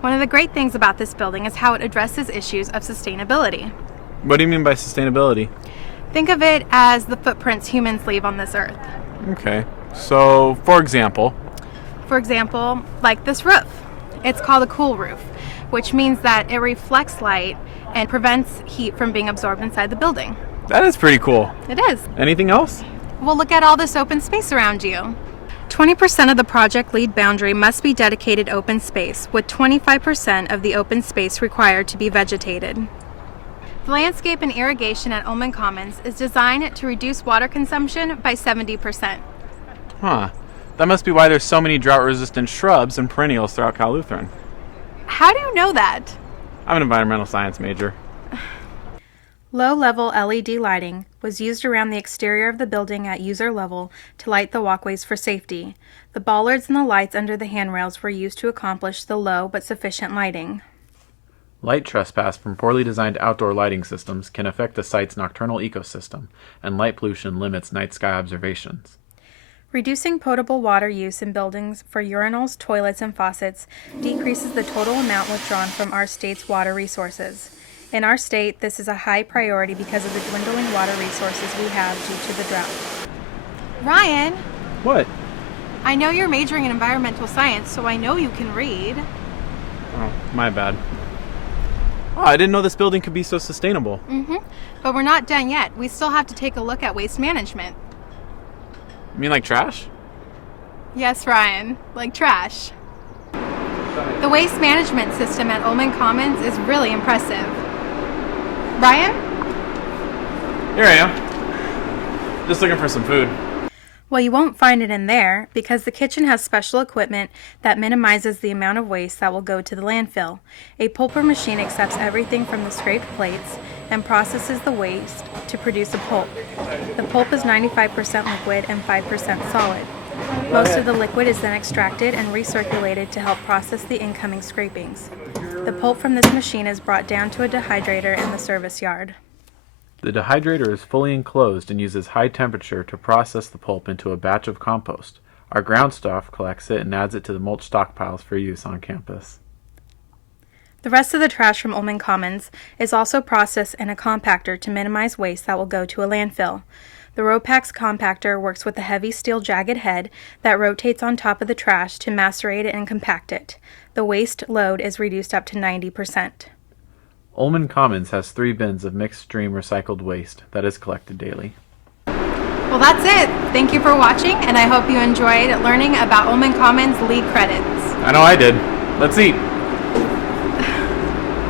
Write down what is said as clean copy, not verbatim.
One of the great things about this building is how it addresses issues of sustainability. What do you mean by sustainability? Think of it as the footprints humans leave on this earth. Okay. So, for example, like this roof. It's called a cool roof, which means that it reflects light and prevents heat from being absorbed inside the building. that is pretty cool. It is. Anything else? Well, look at all this open space around you. 20% of the project lead boundary must be dedicated open space, with 25% of the open space required to be vegetated. The landscape and irrigation at Ullman Commons is designed to reduce water consumption by 70%. Huh. That must be why there's so many drought-resistant shrubs and perennials throughout Cal Lutheran. How do you know that? I'm an environmental science major. Low-level LED lighting was used around the exterior of the building at user level to light the walkways for safety. The bollards and the lights under the handrails were used to accomplish the low but sufficient lighting. Light trespass from poorly designed outdoor lighting systems can affect the site's nocturnal ecosystem, and light pollution limits night sky observations. Reducing potable water use in buildings for urinals, toilets, and faucets decreases the total amount withdrawn from our state's water resources. In our state, this is a high priority because of the dwindling water resources we have due to the drought. Ryan, What? I know you're majoring in environmental science, so I know you can read. Oh, my bad. Oh, I didn't know this building could be so sustainable. But we're not done yet. We still have to take a look at waste management. You mean like trash? Yes, Ryan, like trash. The waste management system at Ullman Commons is really impressive. Ryan? Here I am. Just looking for some food. Well, you won't find it in there because the kitchen has special equipment that minimizes the amount of waste that will go to the landfill. A pulper machine accepts everything from the scraped plates and processes the waste to produce a pulp. The pulp is 95% liquid and 5% solid. Most of the liquid is then extracted and recirculated to help process the incoming scrapings. The pulp from this machine is brought down to a dehydrator in the service yard. The dehydrator is fully enclosed and uses high temperature to process the pulp into a batch of compost. Our ground staff collects it and adds it to the mulch stockpiles for use on campus. The rest of the trash from Ullman Commons is also processed in a compactor to minimize waste that will go to a landfill. The Ropax compactor works with a heavy steel jagged head that rotates on top of the trash to macerate it and compact it. The waste load is reduced up to 90%. Ullman Commons has 3 bins of mixed stream recycled waste that is collected daily. Well, that's it. Thank you for watching, and I hope you enjoyed learning about Ullman Commons lead credits. I know I did. Let's eat.